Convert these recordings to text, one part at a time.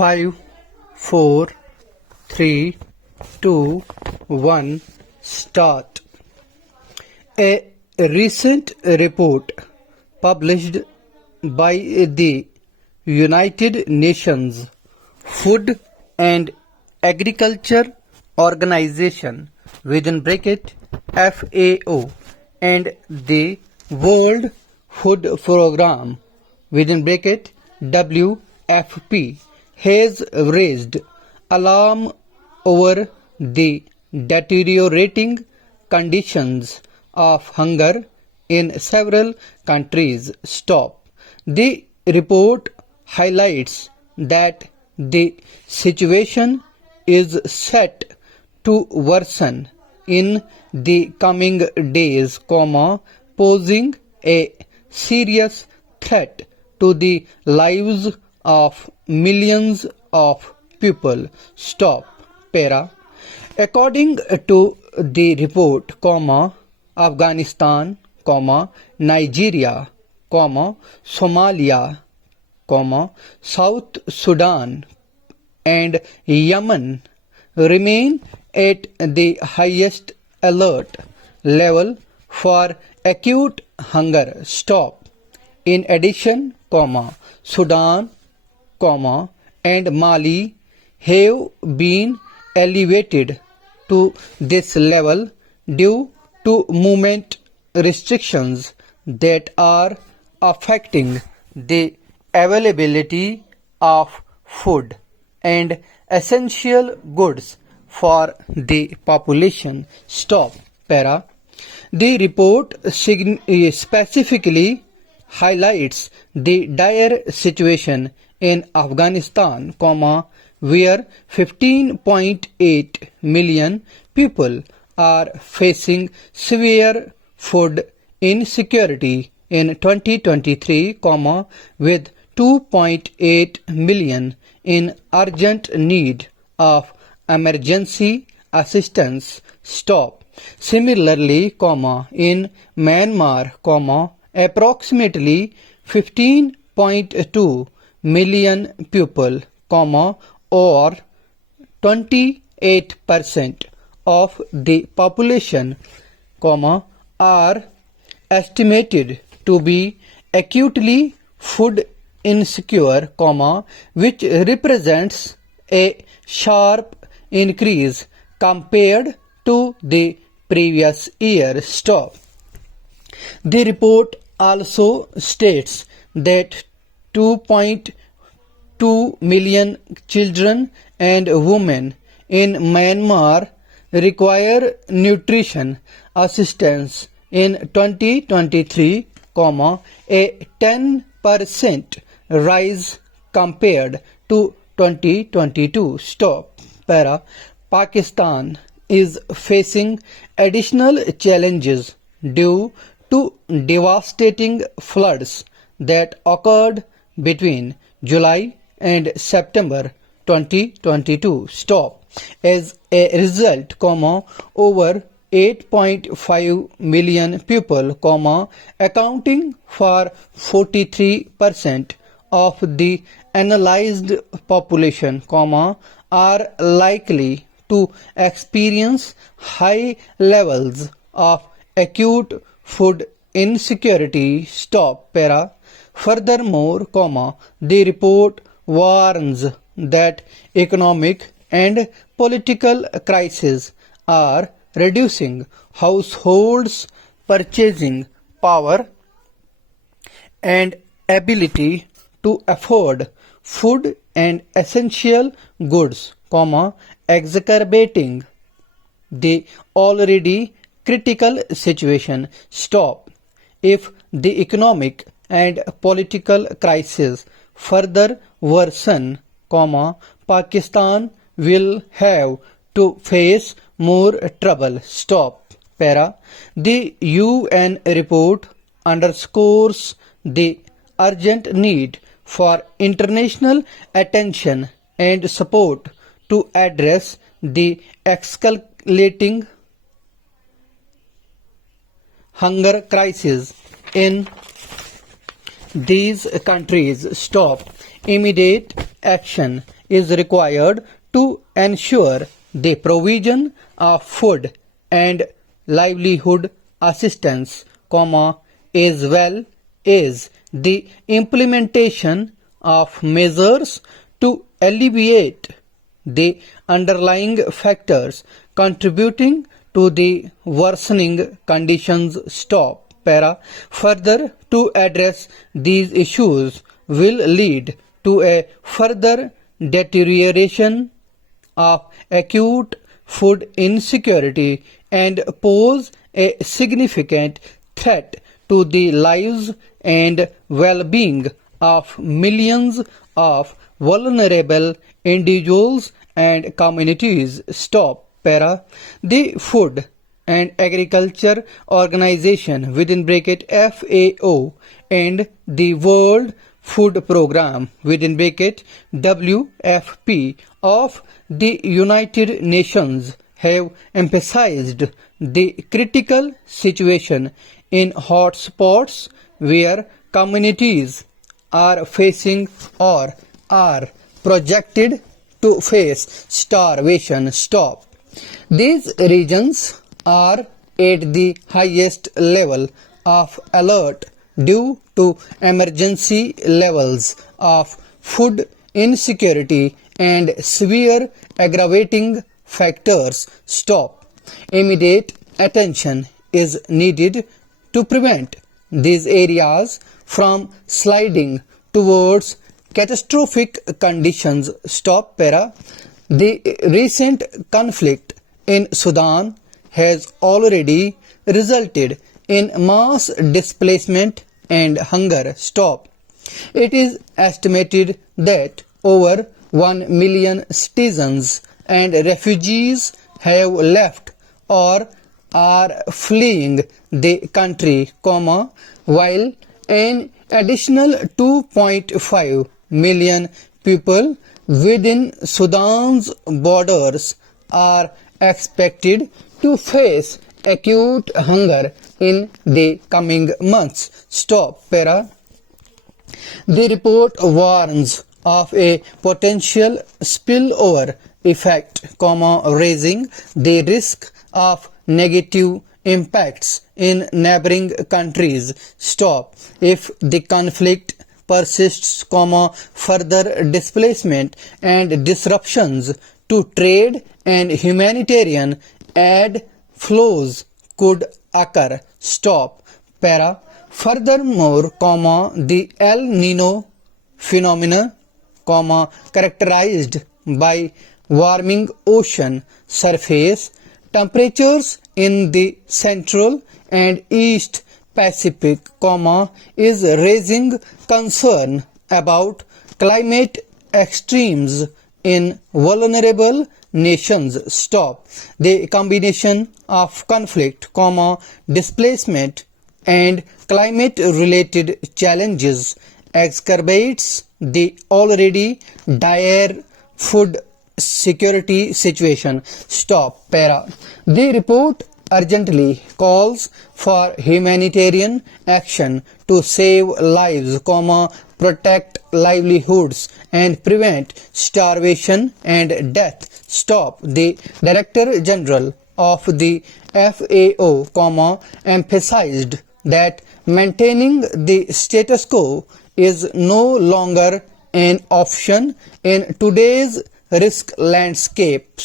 5, 4, 3, 2, 1, start. A recent report published by the United Nations Food and Agriculture Organization within bracket FAO and the World Food Program within bracket WFP has raised alarm over the deteriorating conditions of hunger in several countries. Stop. The report highlights that the situation is set to worsen in the coming days, posing a serious threat to the lives of millions of people. Stop. Para. According to the report, Afghanistan, Nigeria, Somalia, South Sudan and Yemen remain at the highest alert level for acute hunger. Stop. In addition, Sudan, and Mali have been elevated to this level due to movement restrictions that are affecting the availability of food and essential goods for the population. Stop. Para. The report specifically highlights the dire situation in Afghanistan, where 15.8 million people are facing severe food insecurity in 2023, with 2.8 million in urgent need of emergency assistance. Stop. Similarly, in Myanmar, approximately 15.2 million people, or 28% of the population, are estimated to be acutely food insecure, which represents a sharp increase compared to the previous year. Stop. The report also states that 2.2 million children and women in Myanmar require nutrition assistance in 2023, a 10% rise compared to 2022. Stop. Para. Pakistan is facing additional challenges due to devastating floods that occurred between July and September 2022. Stop. As a result, over 8.5 million people, accounting for 43% of the analyzed population, are likely to experience high levels of acute food insecurity. Stop. Para. Furthermore, the report warns that economic and political crises are reducing households' purchasing power and ability to afford food and essential goods, exacerbating the already critical situation. Stop. If the economic and political crisis further worsen, Pakistan will have to face more trouble. Stop. Para. The UN report underscores the urgent need for international attention and support to address the escalating hunger crisis in these countries. Stop. Immediate action is required to ensure the provision of food and livelihood assistance, as well as the implementation of measures to alleviate the underlying factors contributing to the worsening conditions. Further, to address these issues will lead to a further deterioration of acute food insecurity and pose a significant threat to the lives and well-being of millions of vulnerable individuals and communities. The Food and Agriculture Organization (FAO) and the World Food Programme (WFP) of the United Nations have emphasized the critical situation in hotspots where communities are facing or are projected to face starvation. These regions are at the highest level of alert due to emergency levels of food insecurity and severe aggravating factors. Immediate attention is needed to prevent these areas from sliding towards catastrophic conditions. The recent conflict in Sudan has already resulted in mass displacement and hunger. It is estimated that over 1 million citizens and refugees have left or are fleeing the country, while an additional 2.5 million people within Sudan's borders are expected to face acute hunger in the coming months. The report warns of a potential spillover effect, raising the risk of negative impacts in neighboring countries. If the conflict persists, further displacement and disruptions to trade and humanitarian aid flows could occur. Furthermore, the El Nino phenomena, characterized by warming ocean surface temperatures in the Central and East Pacific, is raising concern about climate extremes in vulnerable nations. The combination of conflict, displacement and climate-related challenges exacerbates the already dire food security situation. The report urgently calls for humanitarian action to save lives, protect livelihoods and prevent starvation and death. The Director General of the FAO, emphasized that maintaining the status quo is no longer an option in today's risk landscape.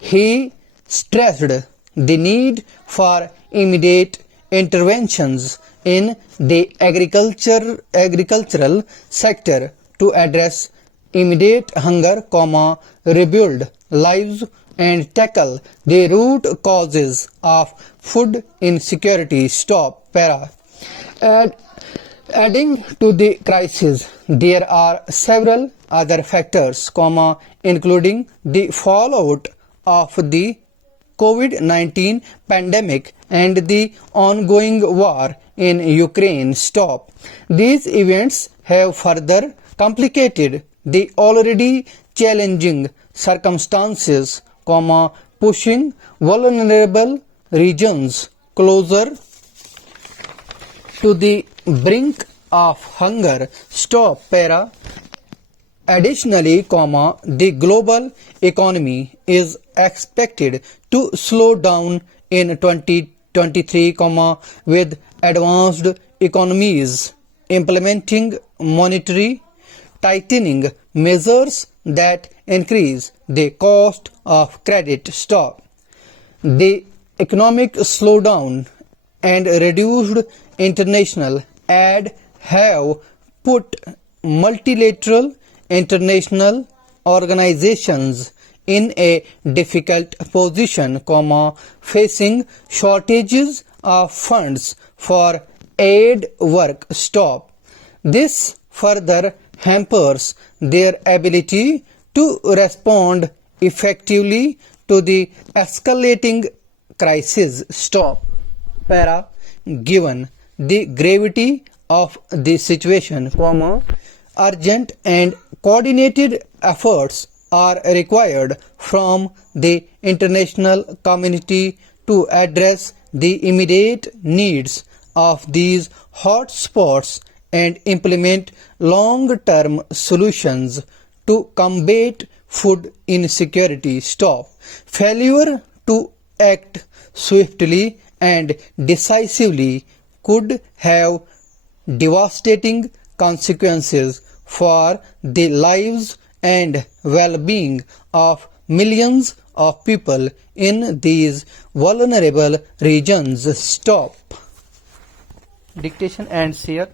He stressed the need for immediate interventions in the agricultural sector to address immediate hunger, rebuild lives and tackle the root causes of food insecurity. Adding to the crisis, there are several other factors, including the fallout of the COVID-19 pandemic and the ongoing war in Ukraine. These events have further complicated the already challenging circumstances, pushing vulnerable regions closer to the brink of hunger. Additionally, the global economy is expected to slow down in 2023, with advanced economies implementing monetary tightening measures that increase the cost of credit. The economic slowdown and reduced international aid have put multilateral international organizations in a difficult position, facing shortages of funds for aid work. This further hampers their ability to respond effectively to the escalating crisis. Para, given the gravity of the situation, urgent and coordinated efforts are required from the international community to address the immediate needs of these hotspots and implement long-term solutions to combat food insecurity. Failure to act swiftly and decisively could have devastating consequences for the lives and well-being of millions of people in these vulnerable regions. Dictation and share.